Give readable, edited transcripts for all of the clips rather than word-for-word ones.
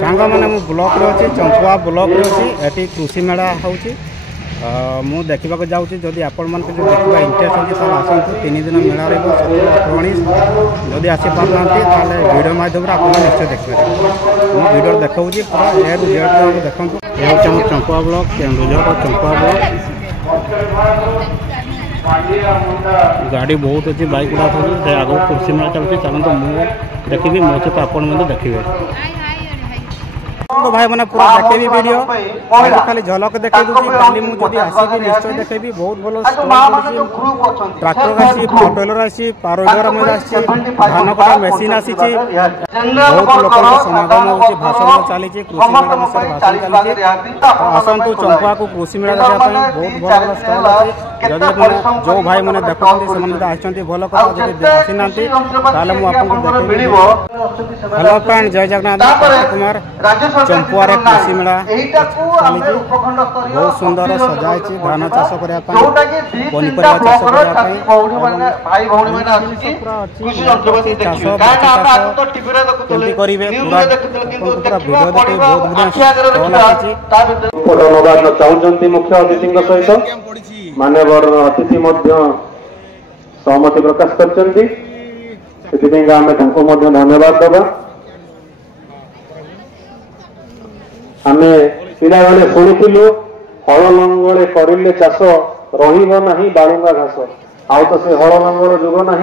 सांग मैंने मु ब्लॉक रे अच्छी चंपुआ ब्लॉक रे अच्छी एटी कृषि मेला होची मु देखा जाऊँगी जदि आपण मान जो देखा इंटरेस्ट होती आसतु 3 दिन मेला रही 17-18 जदि आसीपार भिडियो माध्यम आप निश्चय देखिए मुझे भिडियो देखा पूरा ए टू जेड देखो ये हूँ चंपुआ ब्लॉक केन्दुझर चंपुआ ब्लॉक गाड़ी बहुत अच्छी बाइक गुड़ा सब आगे कृषि मेला चलती चलते मुझे देखी मो सहित आपण देखिए तो भाई मैंने पूरा देखेबी वीडियो खाली झलक देखे दूसरी काली मुझे आसबि निश्चय देखेबी बहुत भल ट्राक्टर आसी टेलर आसी पारोडर आसी धान कटा मेसीन आसी बहुत लोक समागम हो भाषण चली कृषि मेला विषय भाषण चली आसतु चंपुआ को कृषि मेला देखा बहुत भल भल स्टल अच्छी जदि जो भाई मैंने देखते से भल आसी ना मुझे हेलो फ्रेंड जय जगन्नाथ कुमार चंपुआ कृषि मेला बहुत सुंदर सजाई धान चाष करने पनीपरिया चाष करने करेंगे चाहते मुख्य अतिथि सहित मान्यवर अतिथि सहमति प्रकाश कर धन्यवाद दबा आम पिला बेले शुणुलु हल लंगले करिले चाष रहा बालुंगा घास आउ तो से हल लंगल जुग ना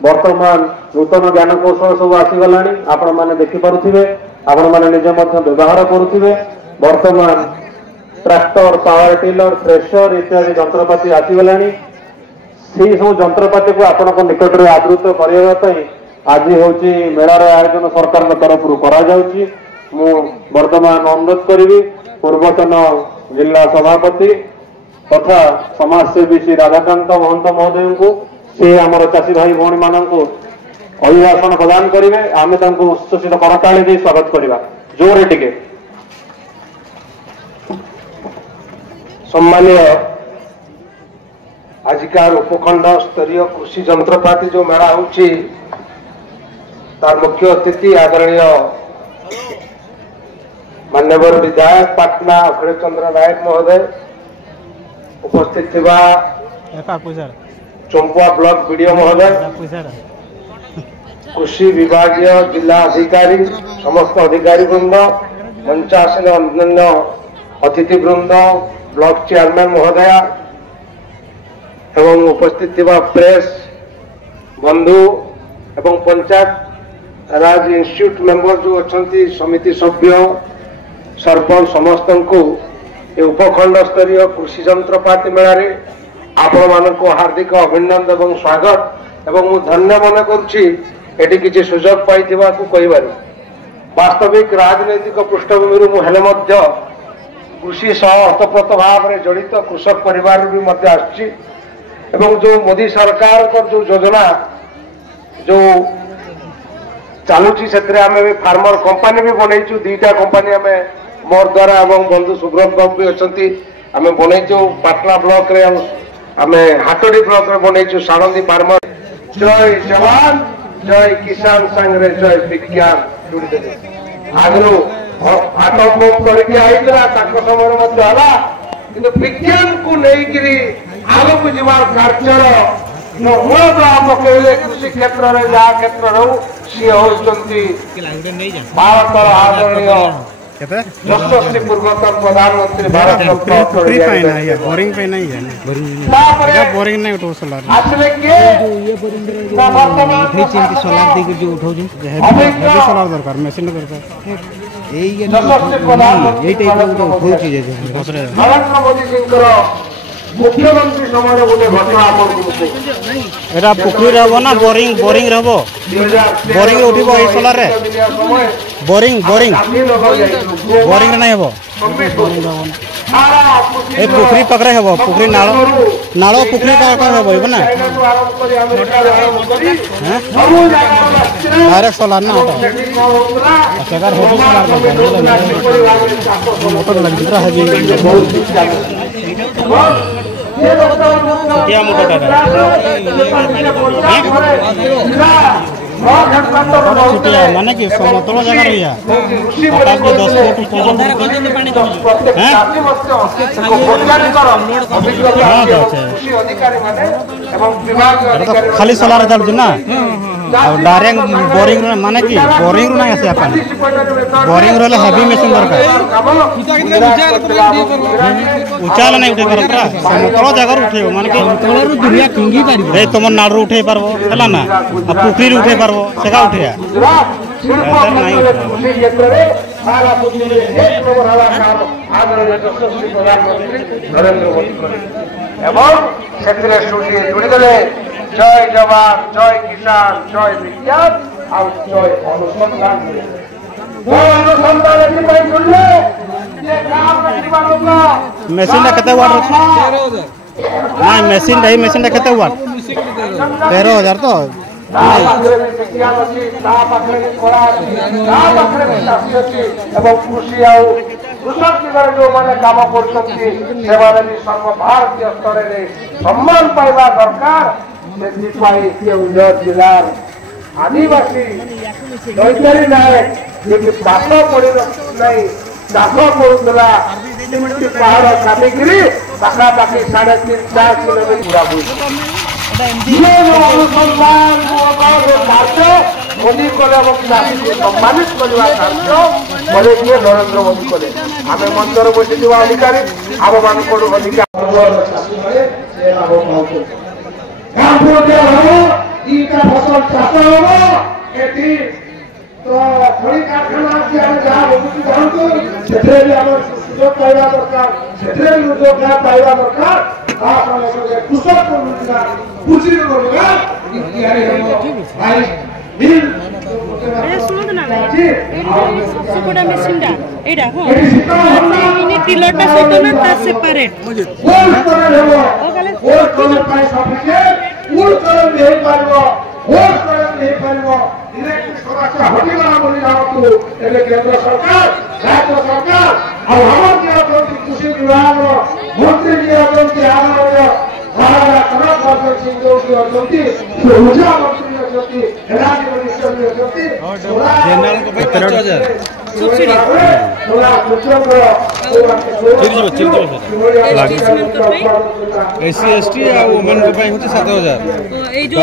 वर्तमान नूतन ज्ञान कौशल सब आसीगला आपण मैंने देखिपे आपण मैंने निजे व्यवहार करुवे वर्तमान ट्रैक्टर पावर टिलर थ्रेशर इत्यादि जंत्रपाति आसीगला से सब जंत्रपाति को आपण निकट में आवृत करने आज हूँ मेलार आयोजन सरकार तरफ करा वर्तमान अनुरोध करी पूर्वतन जिला सभापति तथा समाजसेवी श्री राधाकांत महंत महोदय को से आमर चाषी भाई भौणी मान अभिभाषण प्रदान करेंगे आम उच्चसित करताली दे स्वागत करवा जोरे टिके सम्मानीय आजिकार उपखंड स्तरीय कृषि जंत्रपाति जो मेला होची तार मुख्य अतिथि आदरणीय मान्यवर विधायक पाटना अखिलेश चंद्र नायक महोदय उपस्थित थिबा चंपुआ ब्लॉक वीडियो महोदय कृषि विभागीय जिला अधिकारी समस्त अधिकारी वृंद मंचासीन अन्य अतिथि वृंद ब्लॉक चेयरमैन महोदय एवं उपस्थित थिबा प्रेस बंधु एवं पंचायत राज इंस्टीट्यूट मेंबर जो अच्छा समिति सभ्य सरपंच समस्त को उपखंड स्तरीय कृषि जंत्रपाति मेला आपण मान हार्दिक अभिनंदन एवं स्वागत एवं मु धन्य मन करुँची किसी सुजोग पाई कह वास्तविक राजनैतिक पृष्ठभूमि मुझे कृषि सह ओतप्रोत भाव में जड़ित कृषक परिवार भी आसी जो मोदी सरकार जो योजना जो चलुची से फार्मर कंपनी भी बनईचु 2टा कंपनी आम मोर द्वारा एवं बंधु सुब्रत बाबू भी अच्छा आम बनईचु पाटना ब्लॉक रे आम हाटोडी ब्लॉक रे बनईचु साणंदी फार्मर जय जवान जय किसान संग्रे जय विज्ञान आगु आतंक करके समय कि विज्ञान को लेकिन आग को जीवार कार्यर मूलद्रा पकड़े कृषि क्षेत्र में जहाँ क्षेत्र रो सी होती भारत आदरणीय यशस्वी पूर्वतन प्रधानमंत्री भारत बोरिंग पे नहीं है बोरिंग नहीं उठो सोलार आसले के सोलार दे जो उठो सोलार दरकार मशीन दरकार नरेंद्र मोदी सिंह मुख्यमंत्री समय गोटे घटना एटा पुखरी रहबो ना बोरिंग बोरिंग रहबो बोरिंग उठिबो ए सोलार रे बोरिंग बोरिंग बोरिंग नहीं हेबो ए पुखरी पकरे हेबो पुखरी नालो नालो पुखरी का हेबो ना डायरेक्ट सोलार ना सरकार हेबो सोलार मोटर लग रहा है क्या मोटर ଛୋଟିଆ ମାନେ କି ସମତଳ ଜାଗା ରହିଆ ପାଖାପାଖି 10 ଫୁଟ ଖାଲି ସୋଲାର ଚାଲୁଛି ନା डायरेक्ट बोरिंग माने कि बोरिंग ना आसे अपन बोरिंग रहले हेवी मशीन दरकार उचाल नहीं उठे परबरा समतल जगह उठेबो माने कि समतल रु दुनिया किंगी पारिबो ए तुम नाड़ रु उठे पारबो हला ना आ पुखरी रु उठे पारबो सेगा उठेया नहीं এবং সেখানে শুনিয়ে জুড়ে দিলে জয় জওয়ান জয় কিষান জয় বিজ্ঞান আর জয় অনুসন্ধান मेसिन केते वाट ना मेसिन रही मेसिन केते वाट 13,000 तो କୃଷକ ଦିଗରେ ଯେଉଁମାନେ କାମ କରୁଛନ୍ତି ସେମାନେ ବି ସର୍ବଭାରତୀୟ ସ୍ତରରେ ସମ୍ମାନ ପାଇବା ଦରକାର। ସେଥିପାଇଁ କେଉଁଝର ଜିଲ୍ଲାର ଆଦିବାସୀ ଦୈତାରୀ ନାୟକ ଯେକି ପାଠ ପଢି ନାହିଁ ଚାଷ କରୁଥିଲା ପାହାଡ଼ କାଟିକିରି ପାଖାପାଖି 3.5-4 କିଲୋମିଟର ପୁରା অনুসন্ধান କାର୍ଯ୍ୟ ମୋଦି କଲେ ଏବଂ ଚାଷୀକୁ ସମ୍ମାନିତ କରିବା କାର୍ଯ୍ୟ ପରେ କିଏ ନରେନ୍ଦ୍ର ମୋଦି କଲେ। ଆମେ ମଞ୍ଚରେ ବସିଥିବା ଅଧିକାରୀ ଆମମାନଙ୍କର ଅଧିକାର ଦିଟା ଫସଲ ଚାଷ ହବ ଏଠି ଖଣି କାରଖାନା ଅଛି ଆମେ ଯାହା ରହୁଛୁ ଜାଣନ୍ତୁ ସେଥିରେ ବି ଆମର ସୁଯୋଗ ପାଇବା ଦରକାର ସେଥିରେ ବି ରୋଜଗାର ପାଇବା ଦରକାର ତା ସଙ୍ଗେ କୃଷକ ରୋଜଗାର କୃଷିର ରୋଜଗାର ଇତ୍ୟାଦି ଭାଇ सबकोटा मेसिनटा एटा हो मिनी टिलरटा सहित ना ता सेपरेट केंद्र सरकार राज्य सरकार और कृषि विभाग मंत्री एससी एसटी वुमेन को 7,000 जो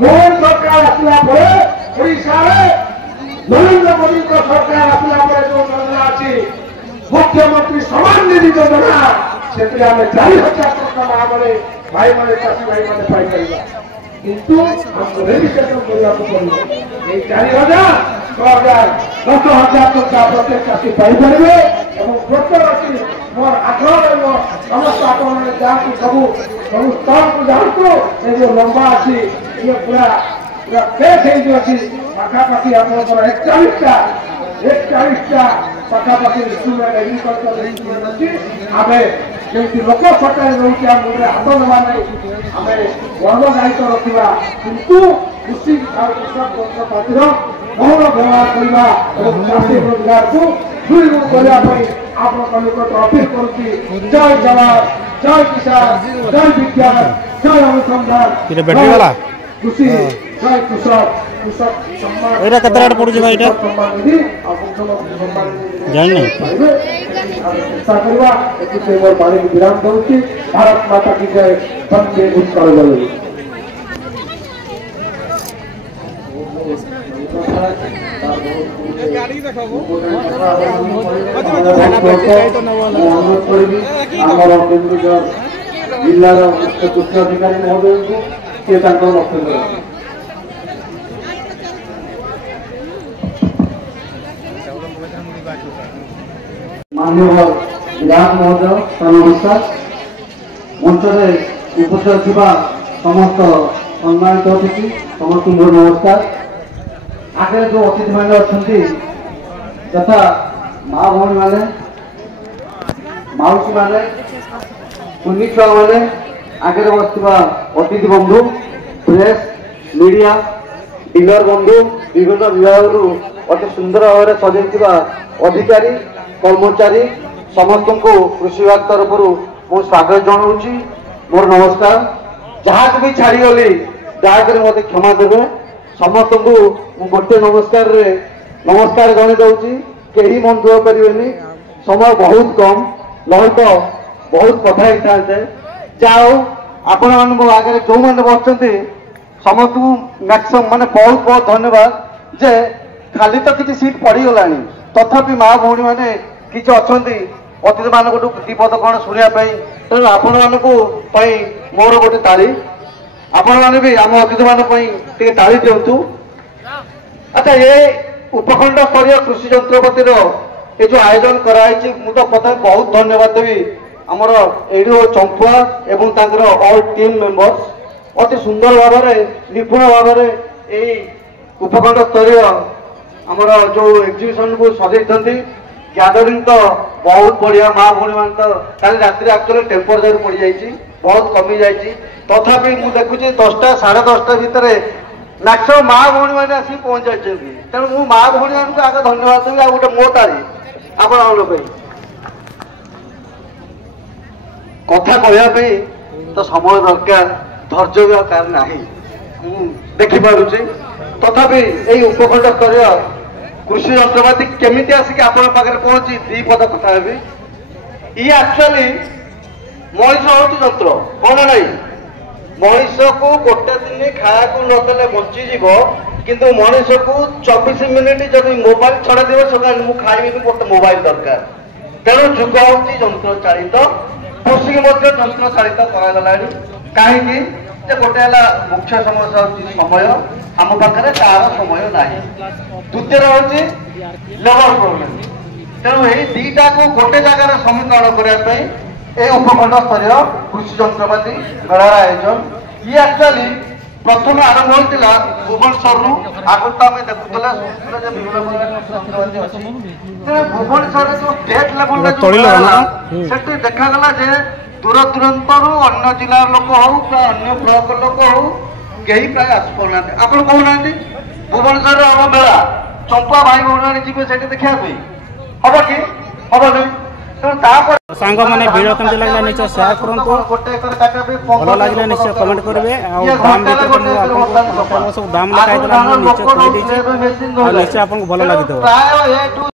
मोहन सरकार आसला नरेंद्र मोदी सरकार आसला जो योजना अच्छी मुख्यमंत्री सम्मान निधि योजना से 40,000 टका भाव भाई मैंने चाषी भाई मैंने पाई किंतु हमको रेजिस्ट्रेशन करने पड़ो ये 4,000 6,000 10,000 टका प्रत्येक चाषी पाई पारे प्रत्येक मोर आग्रह रही समस्त आप जातु सब स्तर को जानतु ये जो लंबा अच्छी ये पूरा पेश पाखापाखि आप 41टा पाखापाखि इंस्ट्रूमेंट एग्रीकल्चर इंस्ट्रूमेंट अच्छी आम जमी लोक सरकार रोचे आम हाथ नवा नहीं आम गर्व दायित्व रखा किंतु कृषि कृषक यंत्रपातिर बहुल व्यवहार करवा चाषी रोजगार को दुईगुण करने आप निकट अपील करुच्ची जय जवान जय किसान जय विज्ञान जय अनुसंधान कृषि जय कृषक कृषक सम्मान एटा कते रेट पड़ुछ भाई एटा जान नहीं चेष्टा करवा एतिके मोर पानी विराम दउची भारत माता की जय वंदे उत्कल जय गाड़ी देखाबो जिल्लार मुख्य कृषि अधिकारी महोदय को से वक्तव्य माननीय विधायक महोदय नमस्कार मंच उपस्थित समस्त सम्मानित अतिथि समस्त मोर नमस्कार आगे जो अतिथि मैंने अच्छा यथा माँ भौणी मैंने मौसी मैंने कुन्नी छुआ मैंने आगे बसवा अतिथि बंधु प्रेस मीडिया डीलर बंधु विभिन्न विभाग अति सुंदर भाव में सजाई अधिकारी कर्मचारी समस्त को कृषि विभाग तरफ मु स्वागत जनाऊँगी। मोर नमस्कार। जहाँ भी छाड़गली दयाकोरी मत क्षमा देवे। समस्त को गोटे नमस्कार जन दूसरी कहीं मन दुख करेंगे। समय बहुत कम नहीं तो बहुत कथा ही था जाओ आपण मान आगे जो मैंने बसते समस्त को मैक्सिमम माने बहुत बहुत धन्यवाद जे खाली तो किसी सीट पड़गला तथापि माँ भौणी मैंने किसी अच्छा अतिथि मान दीपद कौन शुणापी तेणु आपण मानी मोर गोटे ताली आपण मैंने भी आम अतिथि मान ताली दिंतु। अच्छा ये उपखंड स्तरीय कृषि जंत्रपातिर ये जो आयोजन कराई मुझे प्रथम बहुत धन्यवाद देवी आमर एडीओ चंपुआ एवं तांकर ऑल टीम मेंबर्स अति सुंदर भाव में निपुण भाव में यही उपखंड स्तरीय आमर जो एग्जिबिशन को सजाई गैदरिंग तो बहुत बढ़िया माँ भौणी मान तो कल रात एक्चुअली टेम्परेचर पड़ जाइए बहुत कमी जाइए तथापि मुझे देखुची 10टा 10:30 भितर मैक्सिमम माँ भौणी मैंने आसिक पहुंच जाइए तेणु मु माँ भौणी मान को आगे धन्यवाद देवी आ गोटे मो ताली आपण कथा कहवाई तो समय दरकार धैर्य भी कार ना देखिपुचे तथापि यही उपखंड स्तरीय कृषि जंत्रपाति केमिति आसिक आपण पाखे पहुंची दी पद कथा ये एक्चुअली मनीष हूँ जंत्र कौन नहीं मनीष को गोटे दिन खाया नदेले बंचीज किंतु मनीष को 24 मिनिट जब मोबाइल छड़ा दिव सकाल मुझे खाइबी गोटे मोबाइल दरकार तेणु जुग हूँ जंत्र चालित कृषि जंत्र चालित कराला कहीं गोटे मुख्य समस्या हूँ समय आम पाखे तार समय ना द्वितीय हूँ लेबर प्रोब्लेम तेणु यही दीटा को गोटे जगार समीकरण करने ये उपखंड स्तरीय कृषि जंत्रपाति मेलार आयोजन ये एक्चुअली प्रथम आरंभ होता भुवनेश्वर आगे तो आम देखुला भुवनेश्वर जो स्टेट लेवल से देखागला जे दूर दूरांतर अन्य जिलार लोक हो अन्य ब्लॉक लोक हो कहीं प्राय आसपना आप कहना भुवनेश्वर आम मेला चंपा भाई भौणी जी से देखा हम कि हम नहीं सांग मैंने वीडियो केमती लगे निश्चय शेयर करूँ भल लगे निश्चय कमेंट करेंगे दाम सब दाम लिखाई निश्चय कहीदे निश्चय आपको भल लगी।